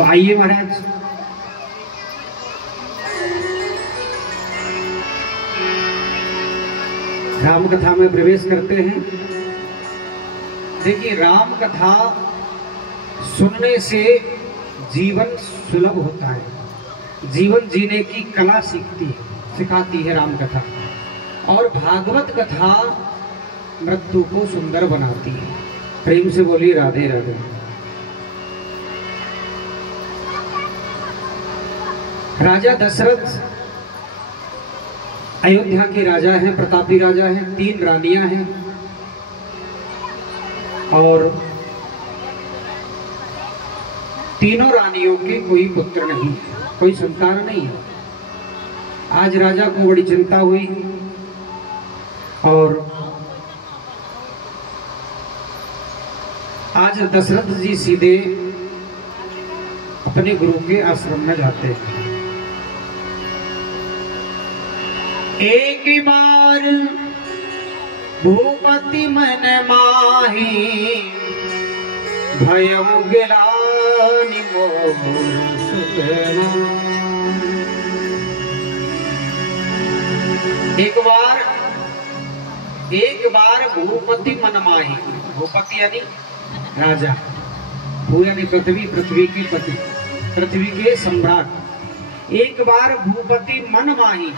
तो आइए महाराज, राम कथा में प्रवेश करते हैं। देखिए, राम कथा सुनने से जीवन सुलभ होता है, जीवन जीने की कला सिखाती है राम कथा। और भागवत कथा मृत्यु को सुंदर बनाती है। प्रेम से बोली राधे राधे। राजा दशरथ अयोध्या के राजा हैं, प्रतापी राजा हैं। 3 रानियां हैं और तीनों रानियों के कोई पुत्र नहीं, कोई संतान नहीं है। आज राजा को बड़ी चिंता हुई और आज दशरथ जी सीधे अपने गुरु के आश्रम में जाते हैं। एक बार भूपति मन माही भयउ गिलानि मोर सुतना। एक बार भूपति मन माही, भूपति यानी राजा, भू यानी पृथ्वी, पृथ्वी की पति, पृथ्वी के सम्राट। एक बार भूपति मन माही,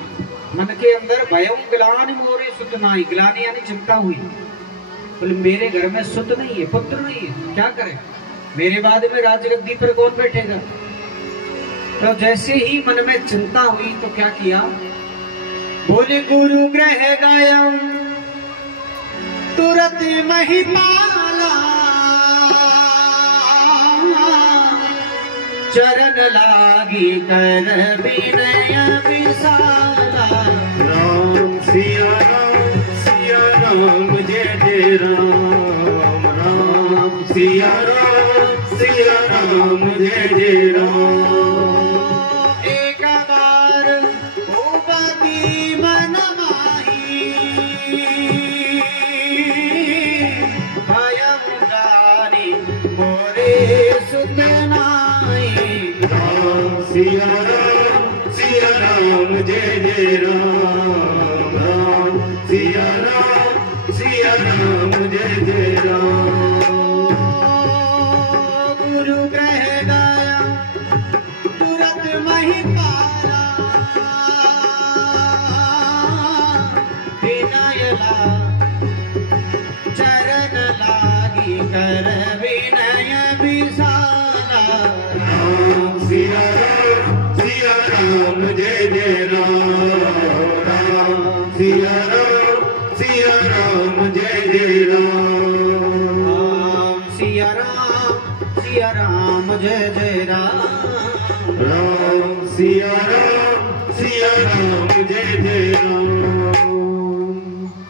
मन के अंदर भयउ गिलानि मोरे सुत नाहि, गिलानि यानी चिंता हुई। बोले मेरे घर में सुत नहीं है, पुत्र नहीं है, क्या करें, मेरे बाद में राजगद्दी पर कौन बैठेगा। तो जैसे ही मन में चिंता हुई तो क्या किया, बोले गुरु गृह गया तुरंत महिपाला, चरण लागी कर विनय विशाला। राम सिया राम जय जय राम, राम सिया राम जय जय राम। एक बार भूपति मन माही भयउ गिलानि मोरे सुत नाहि। राम सिया राम जय जय राम, राम सिया राम जय जय राम। गुरु गृह गया तुरंत महिपाला, विनय चरण लागी कर विनय विशाला। राम सिया राम जय जय राम, राम सिया राम जय जय राम। राम सिया राम जय जय राम, राम सिया राम जय जय राम।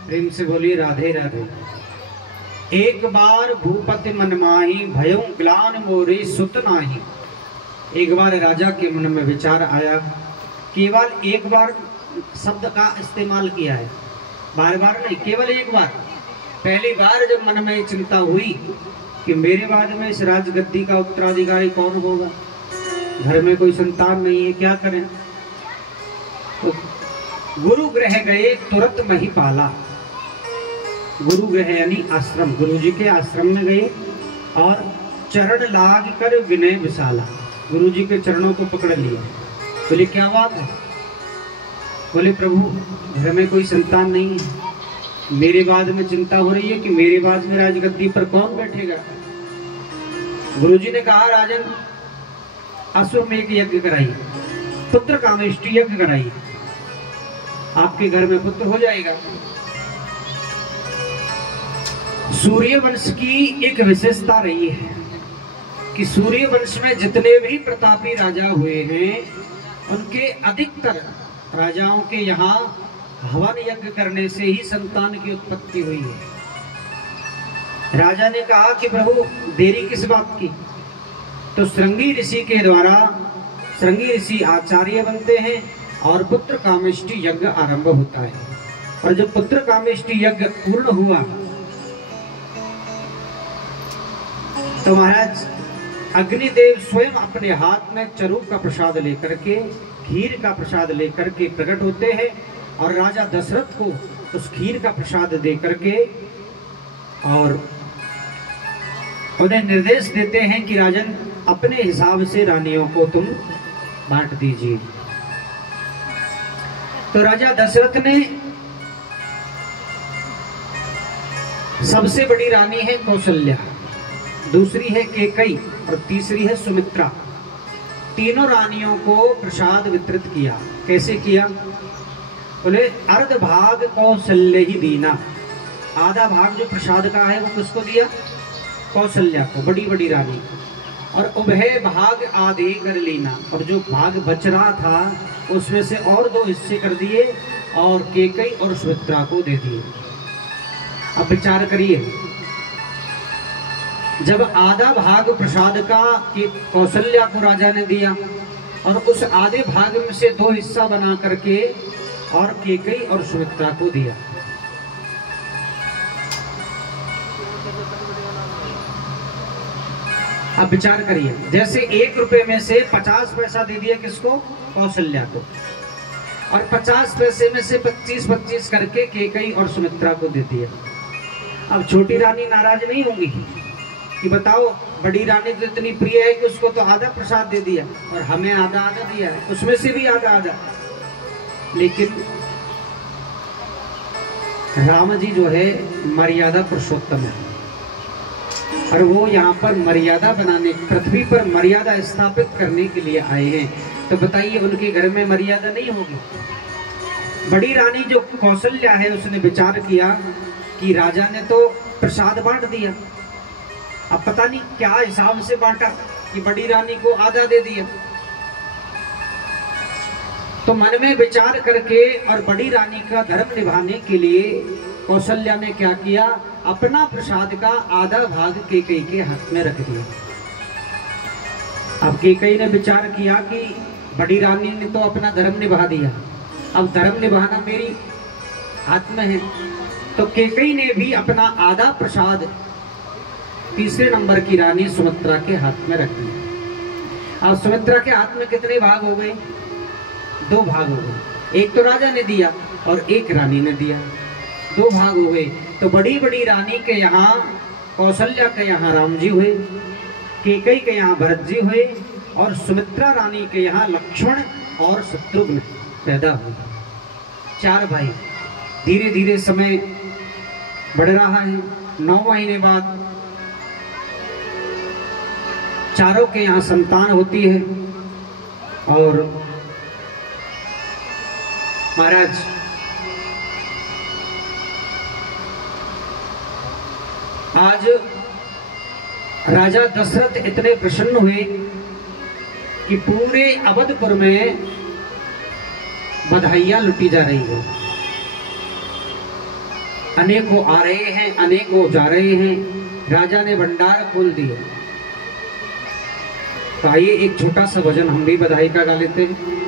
प्रेम से बोलिए राधे राधे। एक बार भूपति मन माही भयउ गिलानि मोरे सुत नाहि। एक बार राजा के मन में विचार आया, केवल एक बार शब्द का इस्तेमाल किया है, बार बार नहीं, केवल एक बार। पहली बार जब मन में चिंता हुई कि मेरे बाद में इस राजगद्दी का उत्तराधिकारी कौन होगा, घर में कोई संतान नहीं है, क्या करें। तो गुरु गृह गए तुरंत महिपाला। गुरु गृह यानी आश्रम, गुरु जी के आश्रम में गए और चरण लाग कर विनय विशाला, गुरु जी के चरणों को पकड़ लिया। बोले क्या बात है, बोले प्रभु घर में कोई संतान नहीं है, मेरे बाद में चिंता हो रही है कि मेरे बाद में राजगद्दी पर कौन बैठेगा। गुरु जी ने कहा राजन अश्वमेध यज्ञ कराइए, पुत्र कामेष्टि यज्ञ कराइए, आपके घर में पुत्र हो जाएगा। सूर्य वंश की एक विशेषता रही है कि सूर्य वंश में जितने भी प्रतापी राजा हुए हैं उनके अधिकतर राजाओं के यहाँ हवन यज्ञ करने से ही संतान की उत्पत्ति हुई है। राजा ने कहा कि प्रभु देरी किस बात की, तो श्रृंगी ऋषि के द्वारा श्रृंगी ऋषि आचार्य बनते हैं और पुत्र कामेष्टि यज्ञ आरंभ होता है। और जब पुत्र कामेष्टि यज्ञ पूर्ण हुआ तो महाराज अग्निदेव स्वयं अपने हाथ में चरूक का प्रसाद लेकर के, खीर का प्रसाद लेकर के प्रकट होते हैं और राजा दशरथ को उस खीर का प्रसाद दे करके और उन्हें निर्देश देते हैं कि राजन अपने हिसाब से रानियों को तुम बांट दीजिए। तो राजा दशरथ ने सबसे बड़ी रानी है कौशल्या, दूसरी है कैकेयी और तीसरी है सुमित्रा। तीनों रानियों को प्रसाद वितरित किया। कैसे किया? बोले अर्ध भाग कौशल्य ही दीना, आधा भाग जो प्रसाद का है वो किसको दिया? कौशल्या को, बड़ी बड़ी रानी को। और उभय भाग आधे कर लेना, और जो भाग बच रहा था उसमें से और 2 हिस्से कर दिए और कैकेयी और सुमित्रा को दे दिए। अब विचार करिए, जब आधा भाग प्रसाद का कौशल्या को राजा ने दिया और उस आधे भाग में से 2 हिस्सा बना करके और कैकेयी और सुमित्रा को दिया, अब विचार करिए, जैसे 1 रुपए में से 50 पैसा दे दिया किसको? कौशल्या को, और 50 पैसे में से 25-25 करके कैकेयी और सुमित्रा को दे दिया। अब छोटी रानी नाराज नहीं होंगी कि बताओ बड़ी रानी तो इतनी प्रिय है कि उसको तो आधा प्रसाद दे दिया और हमें आधा आधा दिया है, उसमें से भी आधा आधा। लेकिन राम जी जो है मर्यादा पुरुषोत्तम है और वो यहाँ पर मर्यादा बनाने, पृथ्वी पर मर्यादा स्थापित करने के लिए आए हैं। तो बताइए उनके घर में मर्यादा नहीं होगी? बड़ी रानी जो कौशल्या है उसने विचार किया कि राजा ने तो प्रसाद बांट दिया, अब पता नहीं क्या हिसाब से बांटा कि बड़ी रानी को आधा दे दिया। तो मन में विचार करके और बड़ी रानी का धर्म निभाने के लिए कौशल्या ने क्या किया? अपना प्रसाद का आधा भाग कैकेयी के हाथ में रख दिया। अब कैकेयी ने विचार किया कि बड़ी रानी ने तो अपना धर्म निभा दिया, अब धर्म निभाना मेरी हाथ में है। तो कैकेयी ने भी अपना आधा प्रसाद तीसरे नंबर की रानी सुमित्रा के हाथ में रख दिया। अब सुमित्रा के हाथ में कितने भाग हो गए? 2 भाग हो गए, एक तो राजा ने दिया और एक रानी ने दिया, 2 भाग हो गए। तो बड़ी बड़ी रानी के यहाँ कौशल्या के यहाँ राम जी हुए, कैकेयी के यहाँ भरत जी हुए और सुमित्रा रानी के यहाँ लक्ष्मण और शत्रुघ्न पैदा हुए। 4 भाई। धीरे धीरे समय बढ़ रहा है। 9 महीने बाद चारों के यहाँ संतान होती है और महाराज आज राजा दशरथ इतने प्रसन्न हुए कि पूरे अवधपुर में बधाइयां लुटी जा रही है। अनेकों आ रहे हैं, अनेकों जा रहे हैं। राजा ने भंडार खोल दिया। तो आइए एक छोटा सा भजन हम भी बधाई का गा लेते हैं।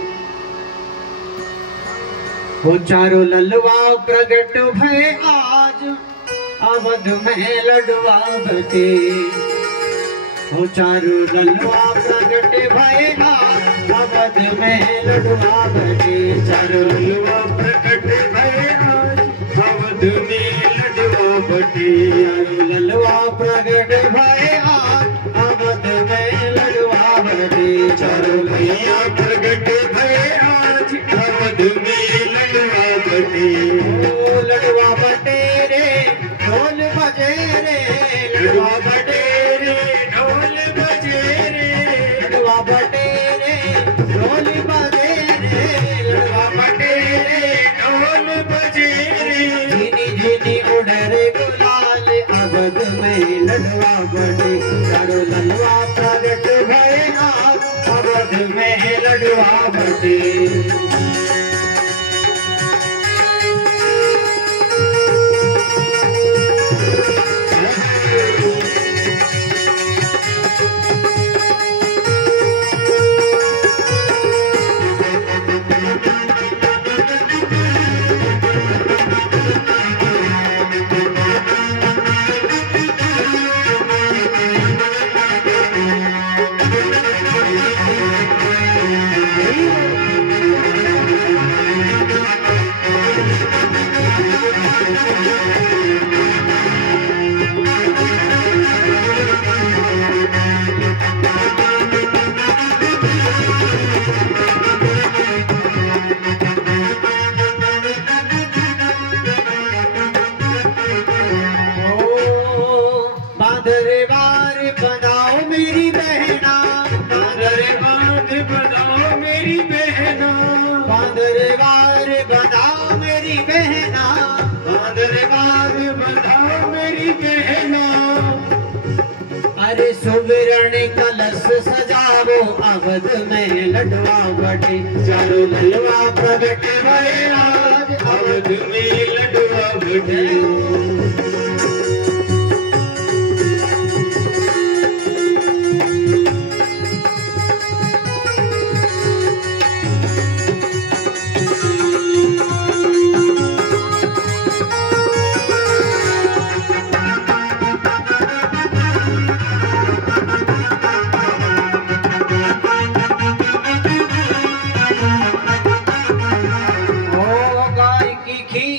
हो चारों ललवा प्रगट भय आज अवध में लडवा बटे, हो चारों ललवा प्रगट भय आज अवध में लडवा बटे, चारों ललवा प्रकट भय आज अवध में लडवा बटे, चारों ललवा प्रगट भय आज अवध में लडवा बटे, चारों ललवा प्रकट भय आज अवध में लडवा बटे, ओ लडवा बटे रे ढोल बजे रे, लडवा बटे रे ढोल बजे रे, लडवा बटे रे ढोल बजे रे, लडवा बटे रे ढोल बजे रे, झिनी झिनी उड़े रे गुलाल अवध में लडवा बटे, चारों ललवा प्रगट भय आज अवध में लडवा बटे। अवध में लडवा बटे। चारों ललवा प्रगट भये आज अवध में लडवा बटे।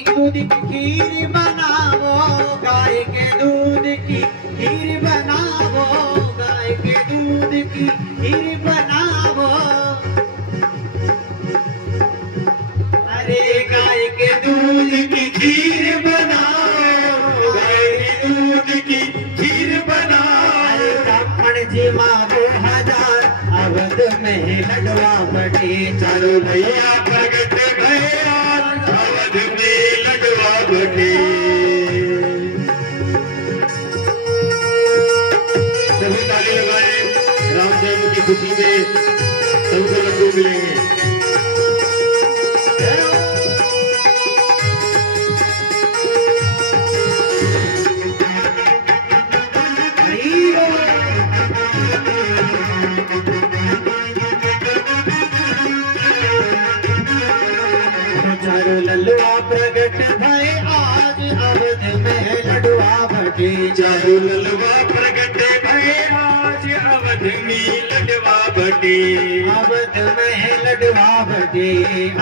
दूध की खीर बनावो, गाय के दूध की खीर बनावो, गाय के दूध की खीर बनावो। अरे गाय के दूध की खीर बनाओ, गाय के दूध की खीर बनाओ। ब्राह्मण जी माँ 2000 अवध में लडवा बटे। चारों भैया प्रगट भये आज अवध में लडवा बटे। सभी ताली लगाए, राम जन्म की खुशी में सबको लड्डू मिलेंगे। चारों ललवा प्रगट भये आज अवध में लडवा बटे। चारों ललवा प्रगट भये आज अवध में लडवा बटे। अवध में लडवा बटे।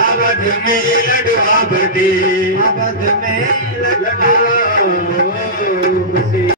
अवध में लडवा बटे। अवध में लडवा